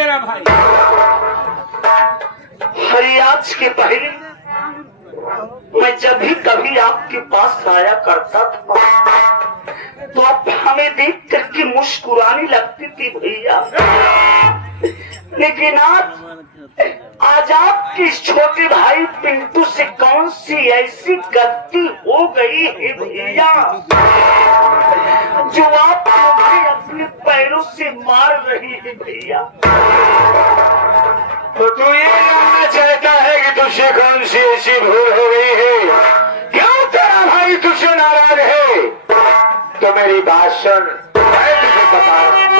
तेरा भाई। हरी आज के पहले मैं जब भी कभी आपके पास आया करता था तो आप हमें देख करके मुस्कुराने लगती थी भैया, लेकिन आज आपके इस छोटे भाई पिंटू से कौन सी ऐसी गलती हो गई है भैया जो आप मुझे अपने पैरों से मार रही है भैया। तो तू ये जानना चाहता है कि तुझसे कौन सी ऐसी भूल हो गई है? क्यों तेरा भाई तुझसे नाराज है? तो मेरी बात सुन, मैं तुझे बता रहा हूं।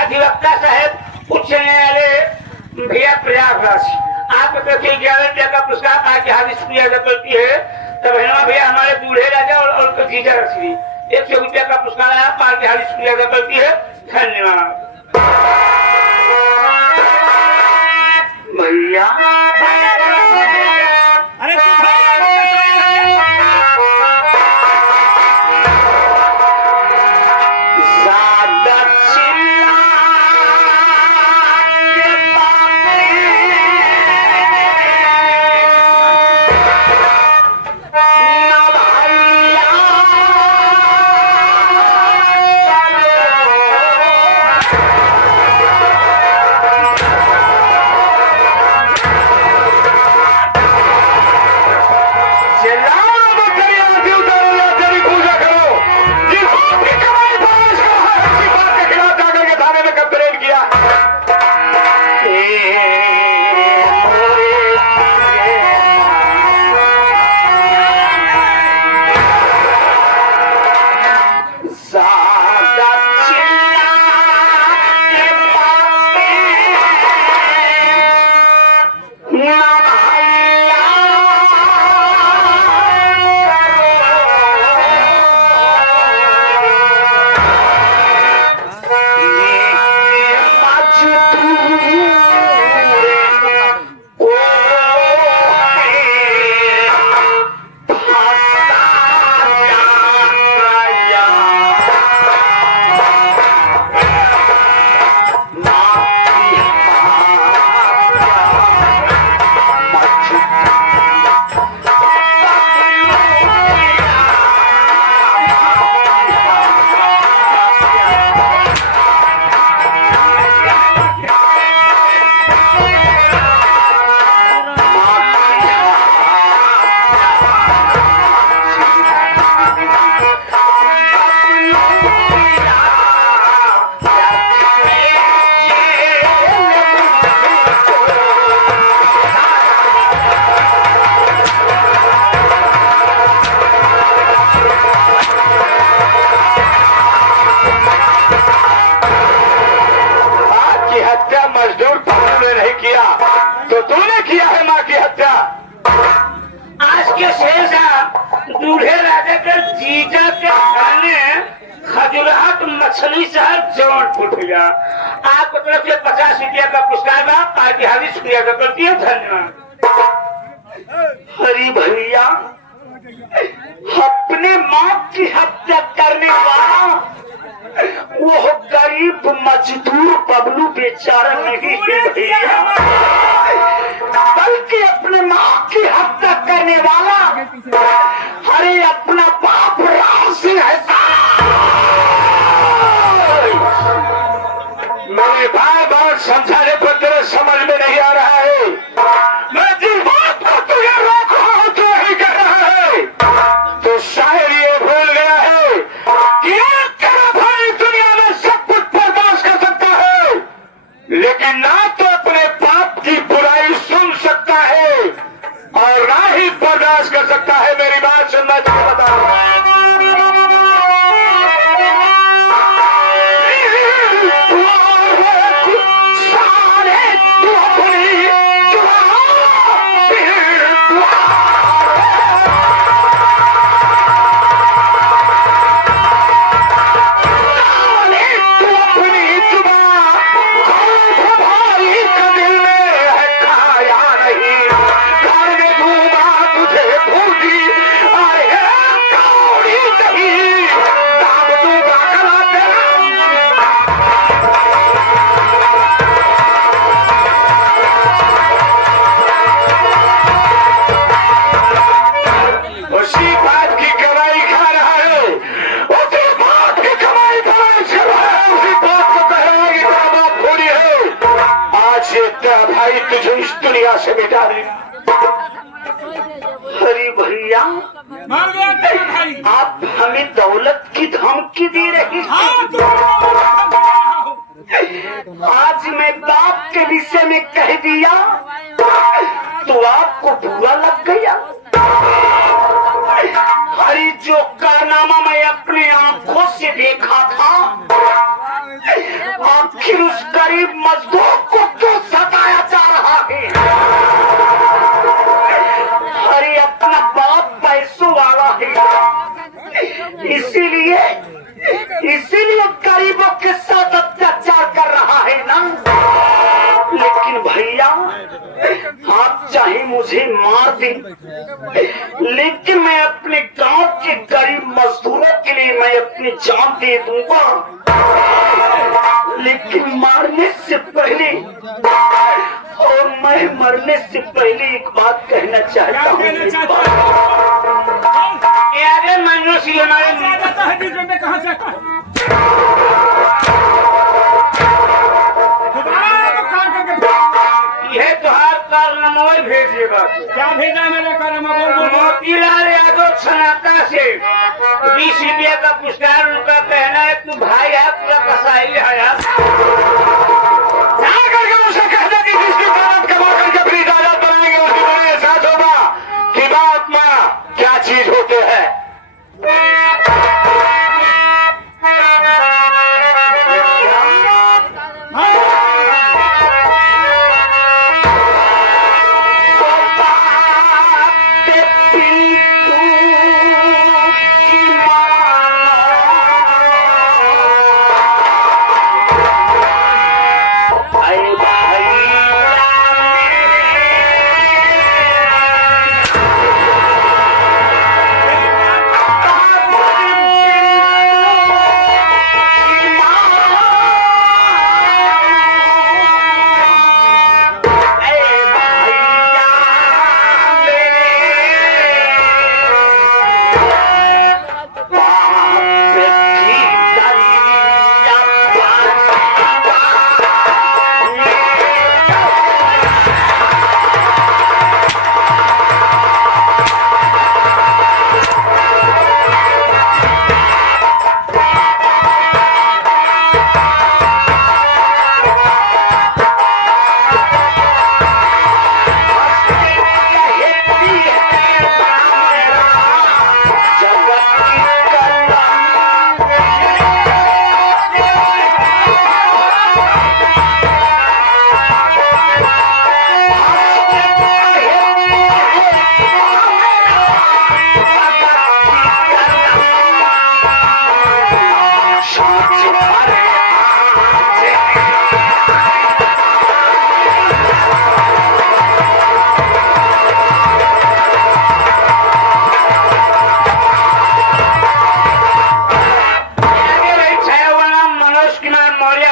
अधिवक्ता साहब उच्च न्यायालय भैया प्रयागराज, आपको तो 11 रुपया का पुरस्कार पाके हाथ स्कूल करती है। तब भैया हमारे दूल्हे राजा और जीजा रश्मि 100 रुपया का पुरस्कार आया पाके हाथ स्कूल करती है। धन्यवाद भैया। मजदूर ने नहीं किया तो तूने किया है माँ की हत्या। आज के शेषा दूल्हे राजा के जीजा के खाने खजुराहट मछली से जोड़ फूट गया। आपको तरफ से 50 रुपया का पुरस्कार बा, पार्टी हावी शुक्रिया करती है। धन्यवाद। हरी भैया अपने माँ की हत्या करने वाला वो गरीब मजदूर बबलू बेचारा नहीं है भैया, बल्कि अपने माँ की हत्या करने वाला अरे अपना बाप राम सिंह है। मैं जिस बात पर तुझे रोक रहा हूं तू ही कह रहा है। तो शायद ये भूल गया है कि एक तेरा भाई दुनिया में सब कुछ बर्दाश्त कर सकता है, लेकिन ना तो अपने पाप की बुराई सुन सकता है और ना ही बर्दाश्त कर सकता है। मेरी बात सुन, मैं तुझे बता रहा हूं। तुझे इस दुनिया से मिटा देगा। अरे भैया, मार गया तेरा भाई। आप हमें दौलत की धमकी दे रही हाँ, आज मैं बाप के विषय में कह दिया तो आपको बुरा लग गया। अरे जो कारनामा मैं अपनी आंखों से देखा था, आखिर उस गरीब मजदूर को क्यों सताया जा रहा है? अरे अपना बाप पैसों वाला है, इसीलिए गरीबों के साथ अत्याचार कर रहा है ना। लेकिन भैया, आप चाहे मुझे मार दें, लेकिन मैं अपने गांव के गरीब मजदूरों के लिए मैं अपनी जान दे दूंगा। लेकिन मारने से पहले और मैं मरने से पहले एक बात कहना चाहता हूँ। मनुष्य हमारे कहाँ से आता है? यह तो हाथ कारनामा भेजिएगा। क्या भेजा मेरे कारनामा? बोल मोतीलाल यादव सनाता से 20 रुपया का पुरस्कार उनका कहना है तू भाई है, पूरा कसाई है यार। उसे कह दे कि जिसकी दौलत कमा करके अपनी दौलत बनाएंगे उसकी बड़े एहसास होगा कि बाप माँ क्या चीज होते हैं।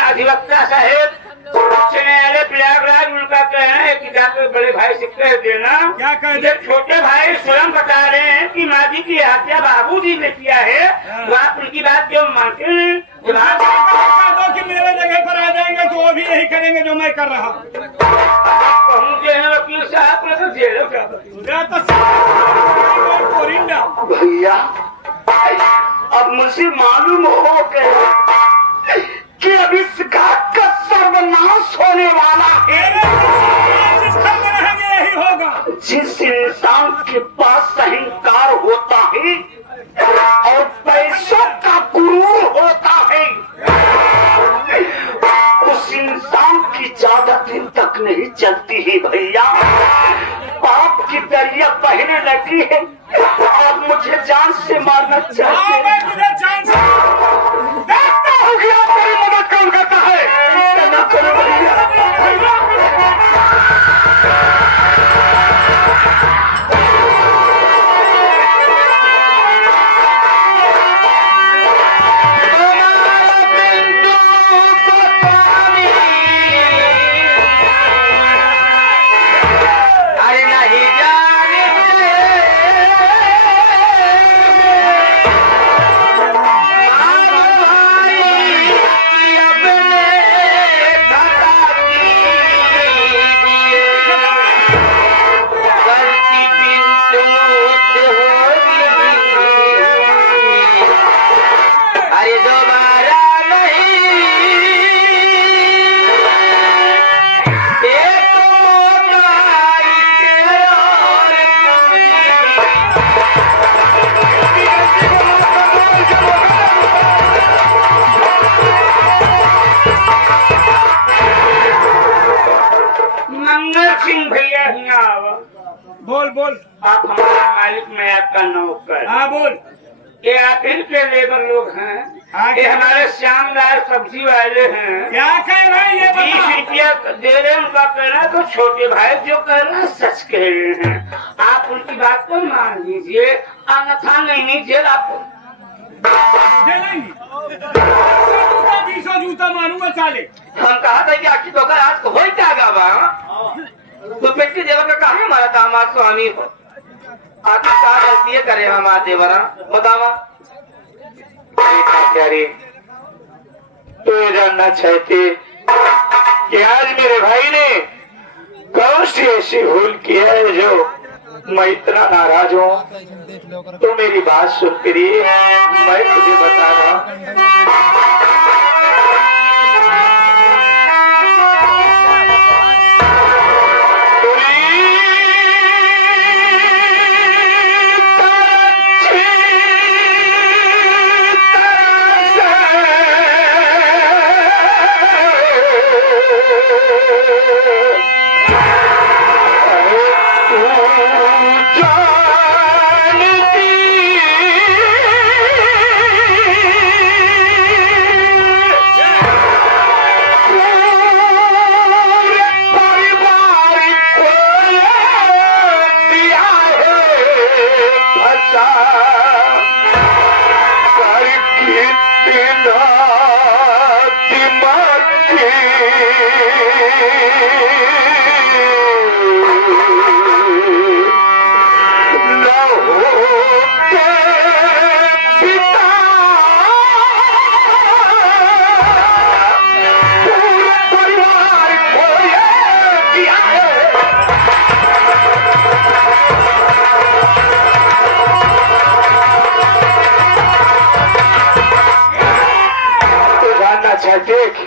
अधिवक्ता साहेब उच्च न्यायालय प्रयागराज, उनका कहना है कि जाकर बड़े भाई से कह देना। क्या कह दे? छोटे भाई स्वयं बता रहे हैं कि माजी की हत्या बाबूजी ने किया है, तो आप उनकी बात क्यों मानते हैं? कि मेरे जगह पर आ जाएंगे तो वो भी यही करेंगे जो मैं कर रहा हूँ। पहुँचे हैं तेरे क्या बताऊं? उधर तो कोरिंदा भैया अब मुझे मालूम हो गया कि अब इस घाट का सर्वनाश होने वाला है। जिस घर में रहेंगे यही होगा। जिस इंसान के पास अहंकार होता है और पैसों का गुरूर होता है, उस इंसान की ज्यादा दिन तक नहीं चलती है भैया। पाप की दरिया बहने लगी है और मुझे जान से मारना चाहते हैं। देखता हूँ कि आप मेरी मदद कौन करता है। ऐसा न करो भैया। बोल बोल। आप हमारा मालिक, मैं आपका नौकर। हाँ बोल। ये आखिर के लेबर लोग हैं, ये हमारे श्यामलाल सब्जी वाले हैं। क्या कह रहे हैं ये 20 रुपया दे रहे हैं, उनका कहना तो छोटे भाई जो कह रहे हैं सच कह रहे हैं। आप उनकी बात को मान लीजिए, अन्यथा नहीं जेल आपको जूता मानूंगा साले। हम कहा था कि आपकी दोकान आज हो ही क्या गावा तो पेटी देवर का कहा हमारा दामाद स्वामी हो। आपकी क्या गलती करे हमारा देवरा बतावा। प्यारे तो ये जानना चाहते कि आज मेरे भाई ने कौन सी ऐसी भूल की है जो मैं इतना नाराज हूँ। तो मेरी बात सुन कर मैं तुझे बता रहा।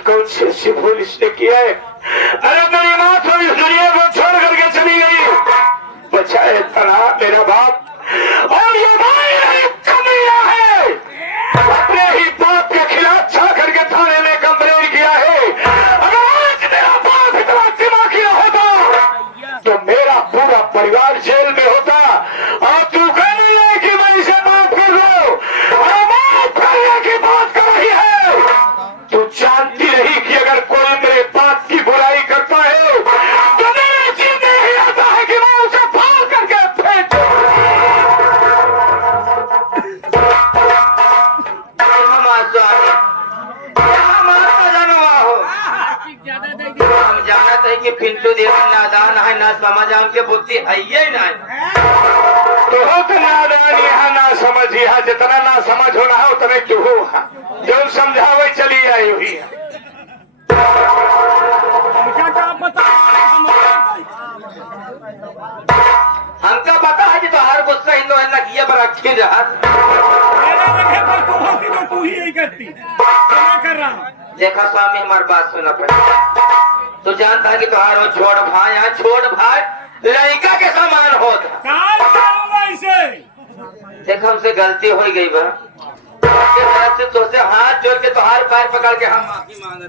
कौन सी भूल इसने किया है। अरे मेरी माँ तो इस दुनिया को छोड़ करके चली गई, बचाए तना मेरा बाप और ये भाई नहीं कमिया है। अपने ही बाप के खिलाफ छा करके थाने में कंप्लेन किया है। अगर आज मेरा बाप इतना दिमागी होता तो मेरा पूरा परिवार जेल में होता। और तू कह रही है कि मैं इसे माफ कर दो और माफ करने की बात कर रही है। तू जानती रही कि अगर कोई मेरे बाप की बुराई करता है तो मेरे जी में ही आता है कि मैं उसे फाड़ करके फेंक दूं। हम जानते हैं कि पिंटू देवर नादान है, ना समझ हमके बुद्धि है ही नहीं। तो हो तो नादान यहाँ ना समझ, यहाँ जितना ना समझ होना है उतने तू हो। जो समझावे चली आई हुई है। क्या पता रखी जहाज। मेरे देखे पर तू होती तो तू ही यही करती, मैं कर रहा हूँ। देखा स्वामी हमारी बात सुना पड़े, तू जानता है कि तुम्हारा वो छोड़ भाई यहाँ छोड़ भाई लड़का के समान होता। काल मारूंगा इसे। देखा हमसे गलती हो गई बा, से तुझसे हाथ जोड़ के तुम्हारे पैर पकड़ के हम माफी मांगते।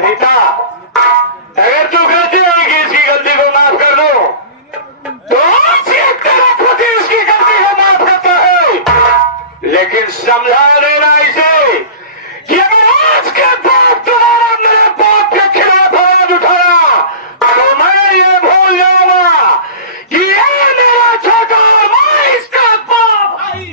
रीता, अगर तू गलती होगी इसकी गलती को माफ कर दो तो उसकी गलती को माफ करता है, लेकिन समझा देना इसे कि अगर आज के बाद तुम्हारा मेरे बाप के खिलाफ आवाज उठाया तो मैं ये भूल जाऊंगा कि ये मेरा छोटा मैं इसका बाप भाई।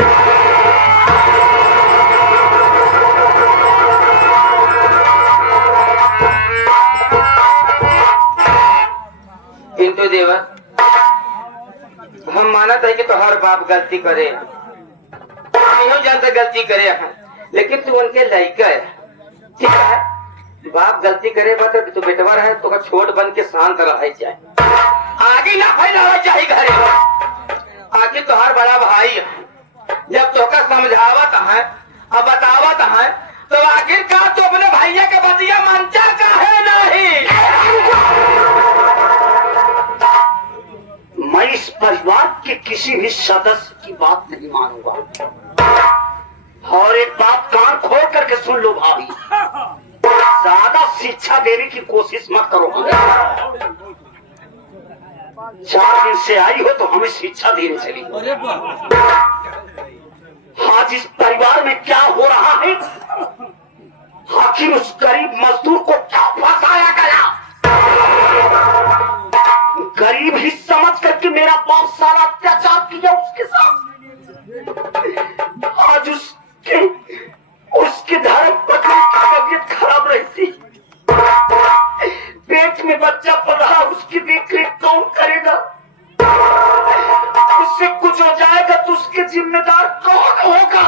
पिंटू देवा, हम मानते हैं कि तुम्हारा बाप गलती करे, नहीं जानते गलती करे हैं, लेकिन तू उनके लड़का है, ठीक है। बाप गलती करे बात तो बेटवा रहे तो छोट बन के शांत रह जाए, आगे ना फैलावा चाहे घरे। आखिर तुम्हार बड़ा भाई है, जब तोका समझावत है और बतावत है तो आखिर का तो अपने भैया के बतिया मनचा का है नहीं। मैं इस परिवार के किसी भी सदस्य की बात नहीं मानूंगा। और एक बात कान खोल करके सुन लो भाभी, ज्यादा शिक्षा देने की कोशिश मत करो। 4 दिन से आई हो तो हमें शिक्षा देने चली। आज इस परिवार में क्या हो रहा है, आखिर उस गरीब मजदूर को क्या फंसाया गया। गरीब ही समझ करके मेरा बाप सारा अत्याचार किया उसके साथ। आज उसके धर्म पत्नी की तबीयत खराब रहती, पेट में बच्चा पल रहा, उसकी देखरेख कौन करेगा। उससे कुछ हो जाएगा तो उसके जिम्मेदार कौन होगा।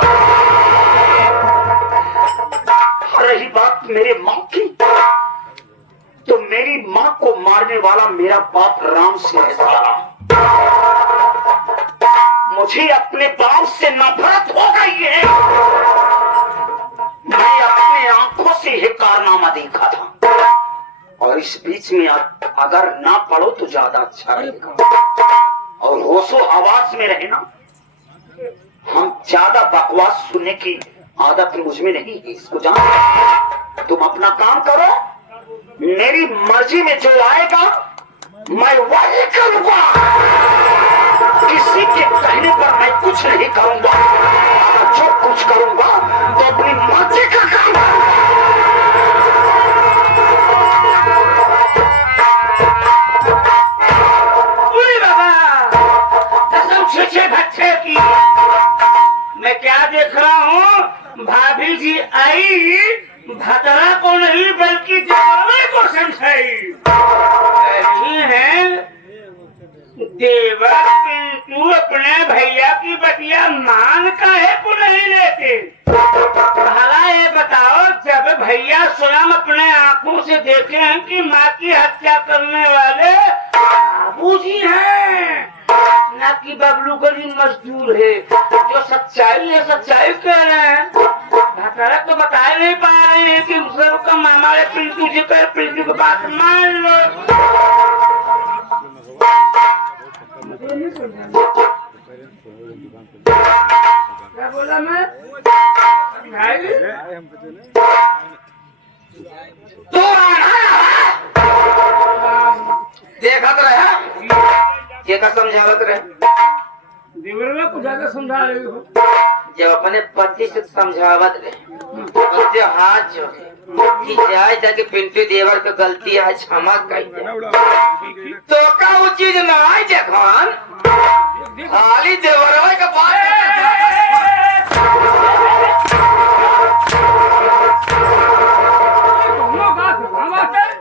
रही बात मेरे माँ की, तो मेरी माँ को मारने वाला मेरा बाप राम से है साला। मुझे अपने बाप से नफरत हो गई है। मैं अपने आंखों से यह कारनामा देखा था, और इस बीच में अगर ना पढ़ो तो ज्यादा अच्छा रहेगा। और होशो आवाज में रहना, हम ज्यादा बकवास सुनने की आदत मुझ में नहीं है, इसको जान। तुम अपना काम करो, मेरी मर्जी में जो आएगा मैं वही करूंगा। किसी के कहने पर मैं कुछ नहीं करूंगा। जो कुछ करूंगा तो अपनी मर्जी का काम करूंगा। की मैं क्या देख रहा हूँ, भाभी जी आई भतरा को नहीं बल्कि जवानी को समझाई है। देवा पिंटू अपने भैया की बतिया मान का है को नहीं लेते। भला ये बताओ, जब भैया स्वयं अपने आंखों से देखे हैं कि माँ की हत्या करने वाले बाबूजी हैं, ना कि बबलू गली मजदूर है। जो सच्चाई है सच्चाई कह रहे हैं, भतरा तो बता नहीं पा रहे हैं कि सबका मामा है पिंटू जी कर, पिंटू की बात मान लो। क्या बोला मैं भाई? तो देखा तो रहा ये का समझावत रहे, देवर में कुछ ज्यादा समझा रही हो। जब अपने पति से समझावत रहे उससे हाथ जोड़े कि जाए जाके पिंटू देवर का गलती है क्षमा कर तो का वो चीज ना आई जखान खाली देवर का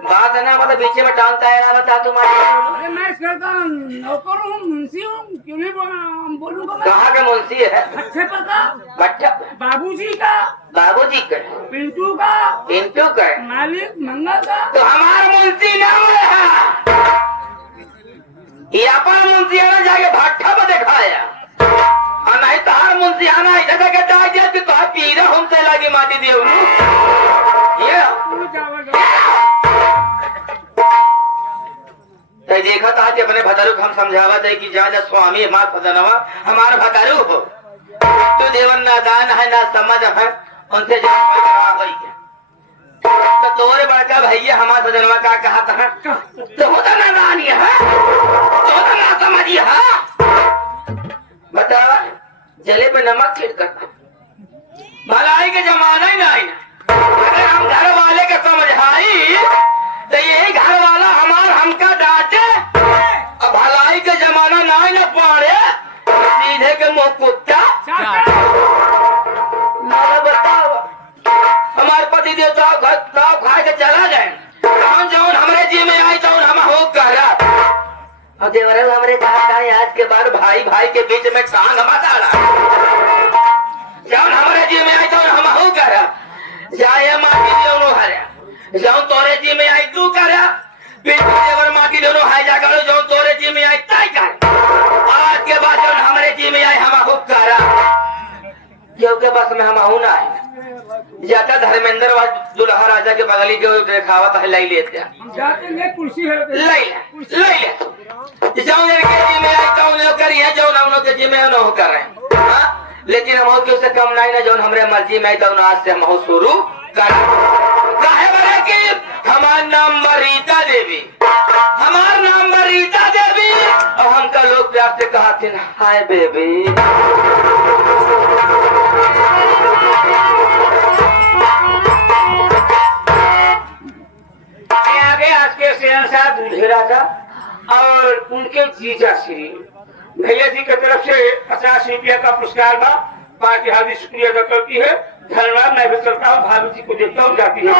बात है ना, मतलब बीच में टांगता है ना, बता तुम्हारे। अरे मैं इसका नौकर हूँ, मुंशी हूँ, क्यों नहीं बोलूँगा मैं? कहाँ का मुंशी है? अच्छे पर का बट्टा बाबूजी का, बाबूजी का, पिंटू का, पिंटू का, मालिक मंगल का। तो हमारा मुंशी ना है। ये अपन मुंसियाना जाके भाठा पे दिखाया और नहीं तार मुंसियाना इधर जाके डाल दिया कि तो पीरा हमसे लगी माटी दिए ये तो देखा था कि अपने भतारू को हम समझावा थे कि जा स्वामी मात फदनवा हमारा भतारू हो तो देवन नादान है ना समझ है उनसे गई तो तोरे बड़का भैया हमारा सजनवा का कहा था तो होता नादान है तो होता ना समझी है बता जले पे नमक छिड़कता भलाई के जमाना ही नहीं अगर हम घर वाले के समझाई तो यही घर वाला हमका डांटे अब भलाई के जमाना नहीं न पड़े सीधे के मुंह कुत्ता बताओ हमारे पति देवता घर खा के चला जाए जौन हमारे जी में आई तो हम हो करा और देवरे हमरे कहा आज के बाद भाई भाई के बीच में टांग मत आड़ा जौन हमारे जी में आई तो हम हो करा जाए माटी दोनों हरे जौन तोरे जी में आई तू करा देवर माटी दोनों हाई जा करो जो तोरे जी में आई तय कर आज के बाद जब हमारे जी में आई हम हुक करा क्योंकि बस में हम हूं ना है जाता धर्मेंद्र दुल्हा राजा के बगली के देखावत है लाई लेते हम जाते ले कुर्सी है ले जाऊं के जी में आई तो लोग करी है जो हम लोग के जी में न हो कर रहे हैं लेकिन हम क्यों से कम नहीं ना जो हमरे मर्जी में आई तो आज से हम शुरू कर काहे बरे की हमार नाम रीता देवी हमार नाम रीता देवी और हमका लोग प्यार से कहा थे हाय बेबी आगे आज के शहंशाह दूल्हे राजा और उनके जीजा श्री भैया जी की तरफ से 50 रुपया का पुरस्कार बा पार्टी हार्दिक शुक्रिया अदा करती है धन्यवाद। मैं भी करता हूँ भाभी जी को देखता हूँ जाती है।